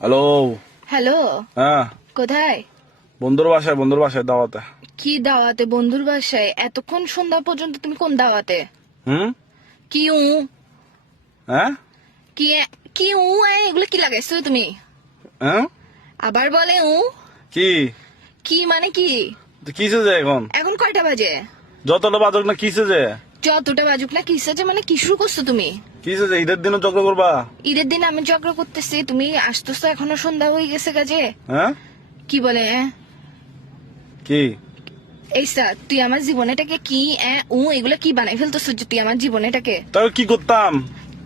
Hello. Hello, হ্যাঁ, কোথায়? বন্ধুর বাসায় দাওয়াতে। কি দাওয়াতে? বন্ধুর বাসায়? এতক্ষণ সন্ধ্যা পর্যন্ত তুমি কোন দাওয়াতে? হুম। কি হ্যাঁ কি কি এগুলো কি লাগাইছো তুমি? হ্যাঁ আবার বলে কি কি মানে কি? কিসে যে এখন এখন কয়টা বাজে? যতটা বাজক না কিসে যে যতটা বাজুক না কিসে যে মানে কি শুরু করছো তুমি? কিসে যে ঈদের দিনও চক্র করবা? ঈদের দিন আমি ঝগড়া করতেছি, তুমি আসতেছো এখনো সন্ধ্যা হয়ে গেছে কাজে। হ্যাঁ কি বলে কি এইসা তুই আমার জীবনেটাকে কি এগুলো কি বানাই ফেলতেছো যে তুই আমার জীবনেটাকে? তাহলে কি করতাম?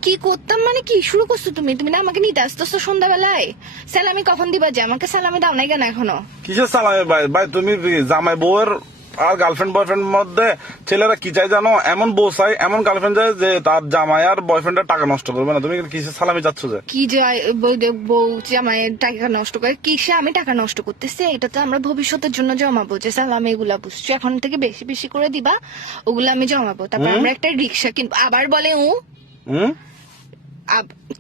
কি করতাম মানে কি শুরু করছো তুমি? তুমি না আমাকে নিতে আসতেছো সন্ধ্যাবেলায়? সালামি কখন দিবা? যে আমাকে সালামি দাও নাই কেন এখনো? কিসের সালামে ভাই? ভাই তুমি জামাই বউয়ের আর গার্লফ্রেন্ড বয়ফ্রেন্ড মধ্যে ছেলেরা কি চাই জানো? এমন বউ চাই, এমন গার্লফ্রেন্ড চাই যে তার জামাই আর বয়ফ্রেন্ডের টাকা নষ্ট করবে না। তুমি কিসের সালামি যাচ্ছ যে? কি যে বউ যে আমার টাকা নষ্ট করে? কিসে আমি টাকা নষ্ট করতেছি? এটা তো আমরা ভবিষ্যতের জন্য জমাবো, যে সালামি এগুলা বুঝছো এখন থেকে বেশি বেশি করে দিবা, ওগুলো আমি জমাবো, তারপর আমরা একটা রিক্সা কিনবো। আবার বলে হুম।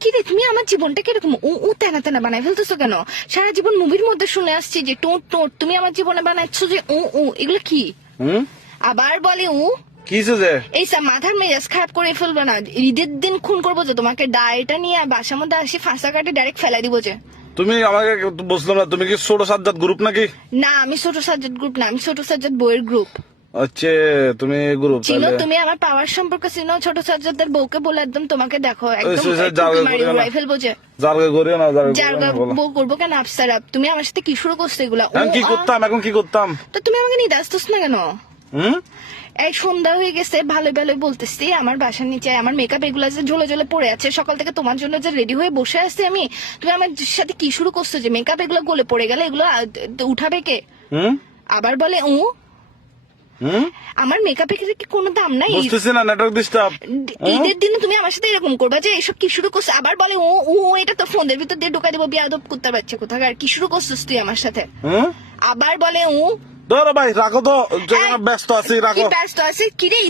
কি রে তুমি আমার জীবনটা কিরকম তেনা তেনা বানাই ফেলতেছো কেন? সারা জীবন মুভির মধ্যে শুনে আসছি যে টোট টোট, তুমি আমার জীবনে বানাচ্ছো যে এগুলো কি? হুম। আবার বলে কিসে যে? এইসা মাথার মেজাজ খারাপ করে ফেলবে না। ঈদের দিন খুন করবো যে তোমাকে, ডায়েটা নিয়ে বাসার মধ্যে আসি ফাঁসা কাটে ডাইরেক্ট ফেলাই দিব যে। তুমি আমাকে বুঝলাম না, তুমি কি ছোট সাজ্জাদ গ্রুপ নাকি? না, আমি ছোট সাজ্জাদ গ্রুপ না, আমি ছোট সাজ্জাদ বইয়ের গ্রুপ। আচ্ছা, তুমি গ্রুপ চিনো? তুমি আমার পাওয়ার সম্পর্কে চিনো? ছোট সাজ্জাদের বউকে বলে একদম তোমাকে দেখো একদম উড়াই ফেলবো যে। জারগা করিও না, জারগা বউ করবো কেন? আফসার তুমি আমার সাথে কি শুরু করছো এগুলা? কি করতাম এখন? কি করতাম? তো তুমি আমাকে নিতে আসতেছ না কেন? হুম। এই সন্ধ্যা হয়ে গেছে, ভালো ভালো বলতেছি, আমার বাসার নিচে আমার মেকআপ এগুলা যে ঝোলে ঝোলে পড়ে আছে, সকাল থেকে তোমার জন্য যে রেডি হয়ে বসে আছি আমি, তুমি আমার সাথে কি শুরু করছো যে মেকআপ এগুলো গলে পড়ে গেলে এগুলো উঠাবে কে? হুম। আবার বলে হুম। আমার মেকআপের কি কোনো দাম নাই? বুঝতেছি না, নেটওয়ার্ক ডিস্টার্ব। ঈদের দিনে তুমি আমার সাথে এরকম করবা যে? এসব কি শুরু করছো? আবার বলে এটা তো ফোনের ভিতর দিয়ে ঢুকাই দেবো, বিয়াদব করতে পারছে কোথাকার। কি শুরু করছিস তুই আমার সাথে? হুম। আবার বলে ধরো ভাই, রাখো তো, ব্যস্ত আছি, রাখো। ব্যস্ত আছে কি রে?